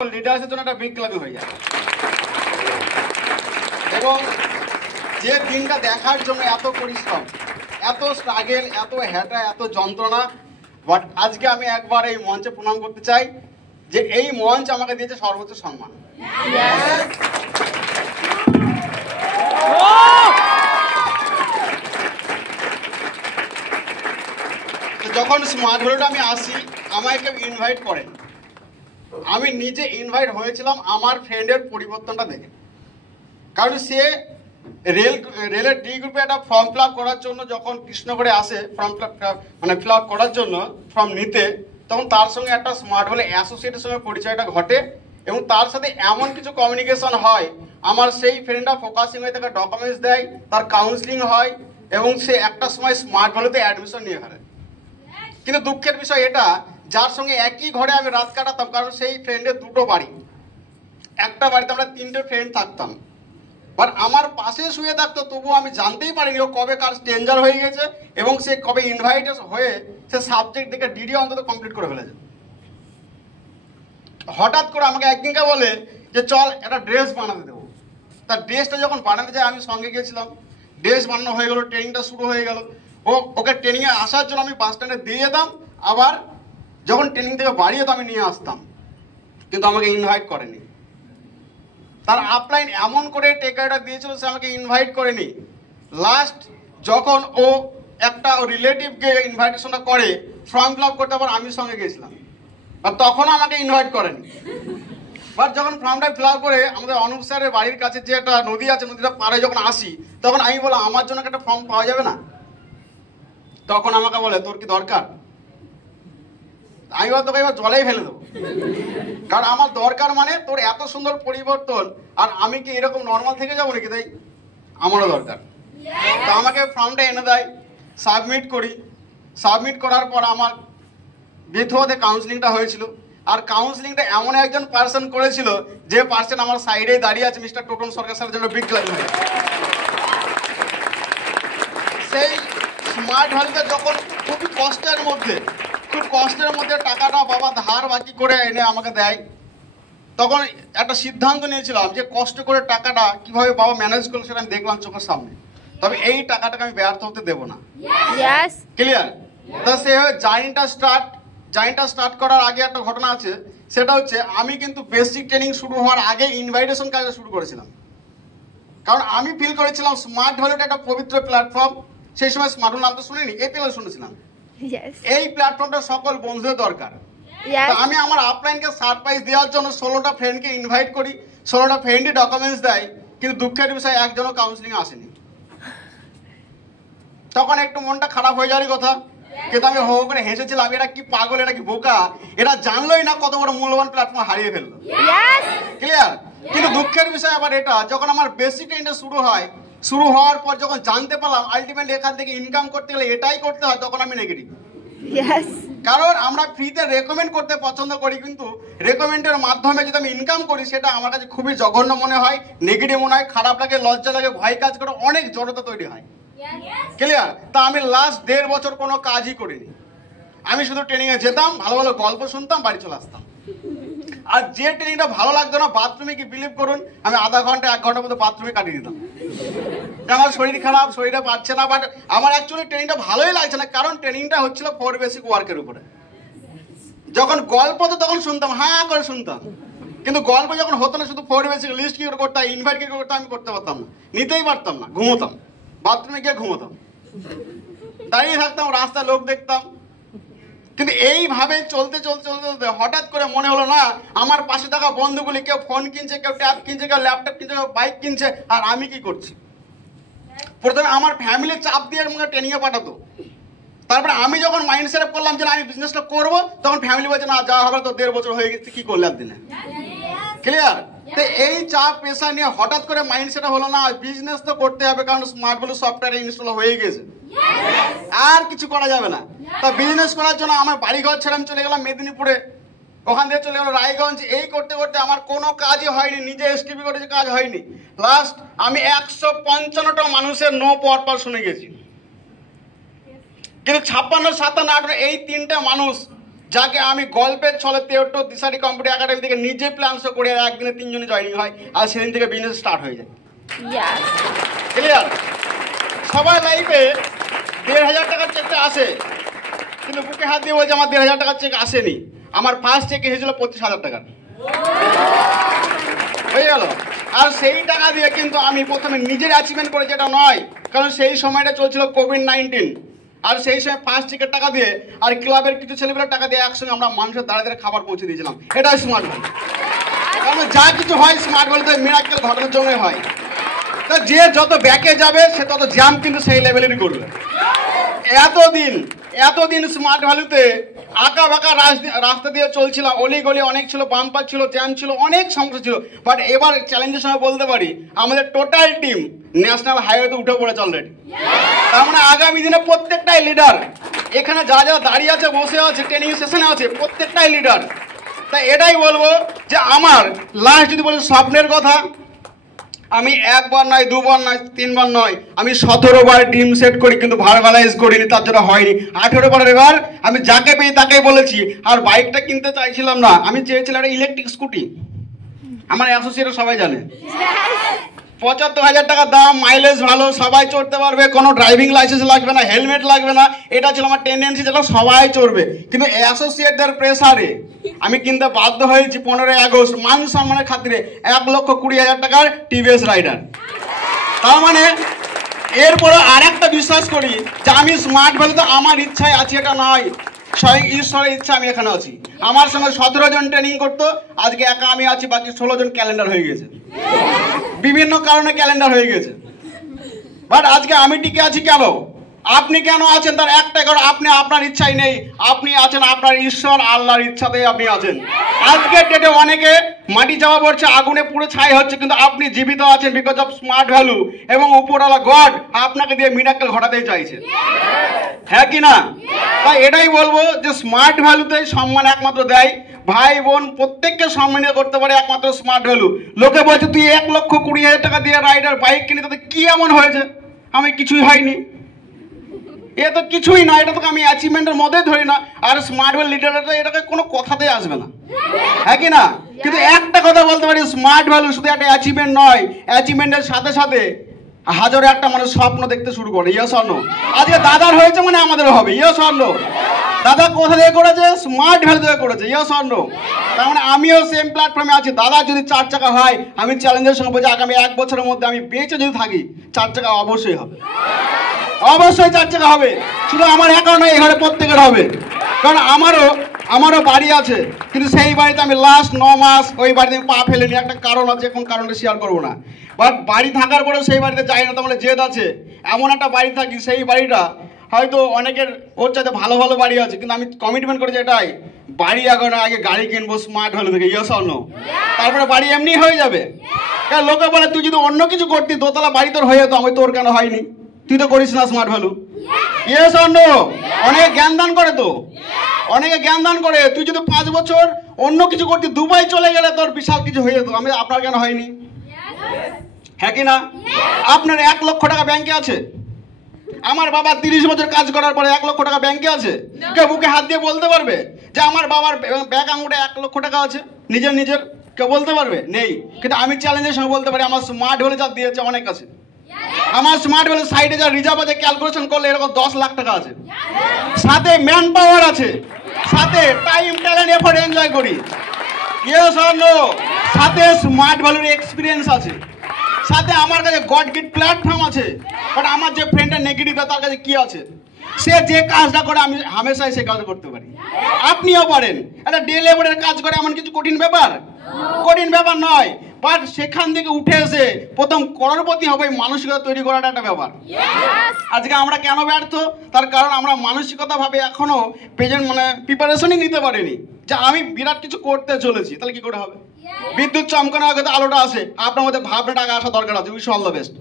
লিডার্সের জন্য একটা বিপ্লবী হয়ে যায়। এবং যে দিনটা দেখার জন্য এত পরিশ্রম, এত স্ট্রাগল, এত হ্যাটা, এত যন্ত্রণা, বাট আজকে আমি একবার এই মঞ্চে প্রণাম করতে চাই যে এই মঞ্চ আমাকে দিয়েছে সর্বোচ্চ সম্মান। যখন স্মার্ট ভ্যালুটা আমি আসি, আমায় কেউ ইনভাইট করেন, আমি নিজে ইনভাইট হয়েছিলাম আমার ফ্রেন্ডের পরিবর্তনটা দেখে। কারণ সে রেলের ডি গ্রুপে একটা ফর্ম ফিল আপ করার জন্য যখন কৃষ্ণগড়ে আসে ফর্ম ফিল আপ করার জন্য ফর্ম নিতে, তখন তার সঙ্গে একটা স্মার্ট ভ্যালু অ্যাসোসিয়েটের সঙ্গে পরিচয়টা ঘটে এবং তার সাথে এমন কিছু কমিউনিকেশন হয়, আমার সেই ফ্রেন্ডটা ফোকাসিং হয়ে তাকে ডকুমেন্টস দেয়, তার কাউন্সিলিং হয় এবং সে একটা সময় স্মার্ট ভ্যালুতে অ্যাডমিশন নিয়ে ফেলে। কিন্তু দুঃখের বিষয় এটা, যার সঙ্গে একই ঘরে আমি রাত কাটাতাম, কারণ সেই ফ্রেন্ডের দুটো বাড়ি, একটা বাড়িতে আমরা 3টে ফ্রেন্ড থাকতাম, বাট আমার পাশে শুয়ে থাকতো, তবুও আমি জানতেই পারিনি ও কবে কার স্ট্রেঞ্জার হয়ে গেছে এবং সে কবে ইনভাইটেড হয়ে সে সাবজেক্ট দেখে ডিডি অন্তত কমপ্লিট করে ফেলেছে। হঠাৎ করে আমাকে একদিনকে বলে যে চল একটা ড্রেস বানাতে দেবো। তার ড্রেসটা যখন বানাতে যায় আমি সঙ্গে গিয়েছিলাম, ড্রেস বানানো হয়ে গেলো, ট্রেনিংটা শুরু হয়ে গেল। ওকে ট্রেনিংয়ে আসার জন্য আমি বাস স্ট্যান্ডে দিয়ে যেতাম, আবার যখন ট্রেনিং থেকে বাড়ি যেত আমি নিয়ে আসতাম, কিন্তু আমাকে ইনভাইট করেনি। তার আপলাইন এমন করে টেকারটা দিয়েছিল, সে আমাকে ইনভাইট করেনি। লাস্ট যখন ও একটা রিলেটিভকে ইনভাইটেশনটা করে ফর্ম ফিল আপ করতে, আবার আমি সঙ্গে গেছিলাম, আর তখন আমাকে ইনভাইট করেনি। বাট যখন ফর্মটা ফিল আপ করে আমাদের অনুপ স্যারের বাড়ির কাছে যে একটা নদী আছে, নদীটা পাড়ে যখন আসি, তখন আমি বললাম আমার জন্য একটা ফর্ম পাওয়া যাবে না? তখন আমাকে বলে তোর কি দরকার? আমি তোকে এবার জলেই ফেলে দেবো, কারণ আমার দরকার মানে তোর এত সুন্দর পরিবর্তন, আর আমি কি এরকম নর্মাল থেকে যাবো নাকি? তাই আমারও দরকার। তো আমাকে ফর্মটা এনে দেয়, সাবমিট করি। সাবমিট করার পর আমার বিথোতে কাউন্সিলিংটা হয়েছিল, আর কাউন্সিলিংটা এমন একজন পার্সন করেছিল যে পার্সন আমার সাইডে দাঁড়িয়ে আছে, মিস্টার টোটন সরকার স্যারের জন্য বিগ ক্লাস হয়ে। সেই স্মার্ট ভ্যালুতে যখন খুব কষ্টের মধ্যে টাকাটা বাবা ধার বাকি করে এনে আমাকে দেয়, তখন একটা সিদ্ধান্ত নিয়েছিলাম যে কষ্ট করে টাকাটা কিভাবে বাবা ম্যানেজ করলো সেটা আমি দেখলাম চোখের সামনে, তবে এই টাকাটাকে আমি ব্যর্থ হতে দেবো না। ক্লিয়ার? তো সে জার্নিটা স্টার্ট করার আগে একটা ঘটনা আছে, সেটা হচ্ছে আমি কিন্তু বেসিক ট্রেনিং শুরু হওয়ার আগে ইনভাইটেশন কাজটা শুরু করেছিলাম। কারণ আমি ফিল করেছিলাম স্মার্ট ভ্যালুটা একটা পবিত্র প্ল্যাটফর্ম। সেই সময় স্মার্ট নাম তো শুনিনি, এই প্ল্যাটফর্ম শুনেছিলাম। এই প্ল্যাটফর্মটা সকল বন্ধুদের দরকার। আমি আমার আপলাইনকে সারপ্রাইজ দেওয়ার জন্য 16টা ফ্রেন্ডকে ইনভাইট করি, 16টা ফ্রেন্ডই ডকুমেন্টস দেয়, কিন্তু দুঃখের বিষয় একজনও কাউন্সিলিং আসেনি। তখন একটু মনটা খারাপ হয়ে যাওয়ারই কথা, কিন্তু আমি হো করে হেসেছিলাম, এরা কি পাগল, এরা কি বোকা, এরা জানলোই না কত বড় মূল্যবান প্ল্যাটফর্ম হারিয়ে ফেললো। ক্লিয়ার? কিন্তু দুঃখের বিষয় আবার এটা, যখন আমার বেসিক ট্রেনিংটা শুরু হওয়ার পর যখন জানতে পারলাম আলটিমেটলি এখান থেকে ইনকাম করতে গেলে এটাই করতে হয়, তখন আমি নেগেটিভ। কারণ আমরা ফ্রিতে রেকমেন্ড করতে পছন্দ করি, কিন্তু রেকমেন্ডের মাধ্যমে যদি আমি ইনকাম করি সেটা আমার কাছে খুবই জঘন্য মনে হয়, নেগেটিভ মনে হয়, খারাপ লাগে, লজ্জা লাগে, ভয় কাজ করে, অনেক জড়তা তৈরি হয়। ক্লিয়ার? তা আমি লাস্ট 1.5 বছর কোনো কাজই করিনি। আমি শুধু ট্রেনিংয়ে যেতাম, ভালো ভালো গল্প শুনতাম, বাড়ি চলে আসতাম। আর যে ট্রেনিংটা ভালো লাগতো না, বাথরুমে কি বিলিভ করুন, আমি আধা ঘন্টা 1 ঘন্টার মধ্যে বাথরুমে কাটিয়ে দিতাম। আমার শরীর খারাপ, শরীরে পাচ্ছে না, বাট আমার অ্যাকচুয়ালি ট্রেনিংটা ভালোই লাগছে না, কারণ ট্রেনিংটা হচ্ছিল 4 বেসিক ওয়ার্কের উপরে। যখন গল্প তো তখন শুনতাম, হ্যাঁ করে শুনতাম, কিন্তু গল্প যখন হতো না, শুধু 4 বেসিক লিস্ট কি করে করতাম, ইনভাইট কি করে করতাম আমি করতে পারতাম না, নিতেই পারতাম না, ঘুমোতাম, বাথরুমে গিয়ে ঘুমোতাম, দাঁড়িয়ে থাকতাম, রাস্তায় লোক দেখতাম। কিন্তু এইভাবে চলতে হঠাৎ করে মনে হলো না, আমার পাশে থাকা বন্ধুগুলি কেউ ফোন কিনছে, কেউ ট্যাব কিনছে, কেউ ল্যাপটপ কিনছে, কেউ বাইক কিনছে, আর আমি কি করছি? প্রথমে আমার ফ্যামিলি চাপ দিয়ে আমাকে ট্রেনিংয়ে পাঠাতো, তারপরে আমি যখন মাইন্ড সেট আপ করলাম যে আমি বিজনেসটা করবো, তখন ফ্যামিলি বলছে না যাওয়া হবে, তো 1.5 বছর হয়ে গেছে, কি করলে একদিনে। ক্লিয়ার? তো এই চাপ প্রেশার নিয়ে হঠাৎ করে মাইন্ড সেট হলো না বিজনেস তো করতে হবে, কারণ স্মার্ট ভ্যালু সফটওয়্যার ইনস্টল হয়ে গেছে, আর কিছু করা যাবে না। তা বিজনেস করার জন্য আমার বাড়িঘর ছেড়ে আমি চলে গেলাম মেদিনীপুরে, ওখান থেকে চলে গেল রায়গঞ্জ। এই করতে করতে আমার কোনো কাজই হয়নি, নিজে এসটিপি করেছি, কাজ হয়নি। লাস্ট আমি 155টা মানুষের নো পর পর শুনে গেছি, কিন্তু 56, 57, 58 এই 3টে মানুষ যাকে আমি গল্পের ছলে তেহট্টর দিশারি কম্পিউটার একাডেমি থেকে নিজে প্ল্যান শো করে একদিনে 3 জনে জয়েনিং হয়, আর সেদিন থেকে বিজনেস স্টার্ট হয়ে যায়। ক্লিয়ার? সবাই লাইফে 1,500 টাকার চেকটা আসে, কিন্তু বুকে হাত দিয়ে বলছে আমার 1,500 টাকার চেক আসেনি। আমার ফার্স্ট চেক এসেছিল 25,000 টাকার, হয়ে গেল। আর সেই টাকা দিয়ে কিন্তু আমি প্রথমে নিজের অ্যাচিভমেন্ট করেছি এটা নয়, কারণ সেই সময়টা চলছিল কোভিড-19, আর সেই সময় ফার্স্ট চেকের টাকা দিয়ে আর ক্লাবের কিছু ছেলেমেয়ের টাকা দিয়ে একসঙ্গে আমরা মানুষের দাঁড়িয়ে খাবার পৌঁছে দিয়েছিলাম। এটাই স্মার্ট ভ্যালু। কারণ যা কিছু হয় স্মার্ট ভ্যালুতে মিরাক্কেল ঘটনার জন্য হয়। তা যে যত ব্যাকে যাবে সে তত জ্যাম কিন্তু সেই লেভেলেরই করবে। এতদিন স্মার্ট ভ্যালুতে আঁকা বাঁকা রাস্তা দিয়ে চলছিলাম, অলি গলি অনেক ছিল, বাম্পার ছিল, জ্যাম ছিল, অনেক সমস্যা ছিল। বাট এবার চ্যালেঞ্জের সময় বলতে পারি আমাদের টোটাল টিম ন্যাশনাল হাইওয়েতে উঠে পড়েছে অলরেডি। তার মানে আগামী দিনে প্রত্যেকটাই লিডার, এখানে যারা যারা দাঁড়িয়ে আছে, বসে আছে, ট্রেনিং সেশনে আছে, প্রত্যেকটাই লিডার। তাই এটাই বলবো যে আমার লাস্ট যদি বলি স্বপ্নের কথা, আমি একবার নয়, দুবার নয়, 3 বার নয়, আমি 17 বার ড্রিম সেট করি, কিন্তু ভার্বালাইজ করিনি, তার জন্য হয়নি। 18 বারের এবার আমি যাকে পেয়ে তাকেই বলেছি। আর বাইকটা কিনতে চাইছিলাম না, আমি চেয়েছিলাম একটা ইলেকট্রিক স্কুটি। আমার অ্যাসোসিয়েট সবাই জানে, 75,000 টাকা দাম, মাইলেজ ভালো, সবাই চড়তে পারবে, কোনো ড্রাইভিং লাইসেন্স লাগবে না, হেলমেট লাগবে না। এটা ছিল আমার টেন্ডেন্সি, যেটা সবাই চড়বে। কিন্তু অ্যাসোসিয়েটদের প্রেসারে আমি কিনতে বাধ্য হয়েছি 15 আগস্ট মান সম্মানের খাতিরে 1,20,000 টাকার টিভিএস রাইডার। তার মানে এরপরে আর একটা বিশ্বাস করি যে আমি স্মার্ট ভ্যালুতে আমার ইচ্ছায় আছি এটা নয়, স্বয়ং ঈশ্বরের ইচ্ছা আমি এখানে আছি। আমার সঙ্গে 17 জন ট্রেনিং করতো, আজকে একা আমি আছি, বাকি 16 জন ক্যালেন্ডার হয়ে গেছে, বিভিন্ন কারণে ক্যালেন্ডার হয়ে গেছে। বাট আজকে আমি টিকে আছি কেন? আপনি কেন আছেন তার একটাই কারণ, আপনি আপনার ইচ্ছাই নেই, আপনি আছেন আপনার ঈশ্বর আল্লাহর ইচ্ছাতেই আপনি আছেন। আজকের ডেটে অনেকে মাটি চাপা পড়ছে, আগুনে পুরো ছাই হচ্ছে, কিন্তু আপনি জীবিত আছেন বিকজ অফ স্মার্ট ভ্যালু, এবং উপরওয়ালা গড আপনাকে দিয়ে মিরাক্কেল ঘটাতেই চাইছে, হ্যাঁ কি না? তাই এটাই বলবো যে স্মার্ট ভ্যালুতেই সম্মান একমাত্র দেয়। ভাই বোন প্রত্যেককে সম্মানিত করতে পারে একমাত্র স্মার্ট ভ্যালু। লোকে বলছে তুই 1,20,000 টাকা দিয়ে রাইডার বাইক কিনে, তাতে কি এমন হয়েছে? আমি কিছুই হয়নি, এ তো কিছুই না, এটা তো আমি অ্যাচিভমেন্টের মধ্যে ধরি না। আর স্মার্ট ভ্যালু লিডাররা এটাকে কোনো কথাতেই আসবে না, হ্যাঁ কি না? কিন্তু একটা কথা বলতে পারি, স্মার্ট ভ্যালু শুধু একটা অ্যাচিভমেন্ট নয়, অ্যাচিভমেন্টের সাথে সাথে হাজারো একটা মানুষ স্বপ্ন দেখতে শুরু করে। Yes or no? আজকে দাদার হয়েছে মানে আমাদেরও হবে। Yes or no? দাদা কোথা থেকে করেছে? স্মার্ট ভ্যালু থেকে করেছে। Yes or no? তার মানে আমিও সেম প্ল্যাটফর্মে আছি। দাদা যদি 4 চাকা হয়, আমি চ্যালেঞ্জের সঙ্গে বলছি আগামী 1 বছরের মধ্যে আমি বেঁচে যদি থাকি 4 চাকা অবশ্যই হবে, অবশ্যই 4 চাকা হবে। শুধু আমার একা নয়, এখানে প্রত্যেকের হবে। কারণ আমারও বাড়ি আছে, কিন্তু সেই বাড়িতে আমি লাস্ট 9 মাস ওই বাড়িতে আমি পা ফেলিনি। একটা কারণ আছে, কোন কারণটা শেয়ার করবো না। বাট বাড়ি থাকার পরেও সেই বাড়িতে যাই না, তার মানে জেদ আছে। এমন একটা বাড়ি থাকি, সেই বাড়িটা হয়তো অনেকের ওর চাইতে ভালো ভালো বাড়ি আছে, কিন্তু আমি কমিটমেন্ট করেছি এটাই, বাড়ি এখন আগে গাড়ি কিনবো স্মার্ট ভ্যালু থেকে। Yes or no? তারপরে বাড়ি এমনি হয়ে যাবে। কারণ লোকে বলে তুই যদি অন্য কিছু করতি, দোতলা বাড়ি তোর হয়ে যেত, আমি তোর কেন হয়নি? তুই তো করিস না Smart Value. Yes or no? অনেকে জ্ঞান দান করে, তো অনেকে জ্ঞান দান করে, তুই যদি 5 বছর অন্য কিছু করতি, দুবাই চলে গেলে তোর বিশাল কিছু হয়ে যেত, আমি আপনার কেন হয়নি? হ্যাঁ কি না? আপনার 1 লক্ষ টাকা ব্যাংকে আছে, আমার বাবা 30 বছর কাজ করার পরে 1 লক্ষ টাকা ব্যাংকে আছে। কেউ বুকে হাত দিয়ে বলতে পারবে যে আমার বাবার ব্যাংক অ্যাকাউন্টে 1 লক্ষ টাকা আছে নিজের? কেউ বলতে পারবে? নেই। কিন্তু আমি চ্যালেঞ্জের সঙ্গে বলতে পারি আমার স্মার্ট ভ্যালু যা দিয়েছে অনেক আছে। আমার স্মার্ট ভ্যালু সাইডে যা রিজার্ভ আছে, ক্যালকুলেশন করলে এরকম 10 লাখ টাকা আছে, সাথে ম্যান পাওয়ার আছে, সাথে টাইম ট্যালেন্ট এফোর্ট এনজয় করি। Yes or no? সাথে স্মার্ট ভ্যালুর এক্সপিরিয়েন্স আছে, সাথে আমার কাছে গড গিফট প্ল্যাটফর্ম আছে। বাট আমার যে ফ্রেন্ডটা নেগেটিভ, তার কাছে কি আছে? সে যে কাজটা করে আমি হামেশাই সে কাজ করতে পারি। আপনিও পারেন। একটা ডে লেবারের কাজ করে এমন কিছু কঠিন ব্যাপার? কঠিন ব্যাপার নয়। বাট সেখান থেকে উঠে এসে প্রথম করোড়পতি হবে মানসিকতা তৈরি করাটা একটা ব্যাপার। আজকে আমরা কেন ব্যর্থ? তার কারণ আমরা মানসিকতা ভাবে এখনো প্রেজেন্ট প্রিপারেশনই নিতে পারিনি যে আমি বিরাট কিছু করতে চলেছি। তাহলে কি করে হবে? বিদ্যুৎ চমকানোর আগে তো আলোটা আসে, আপনার মধ্যে ভাবনাটা আগে আসা দরকার আছে। Wish all the best.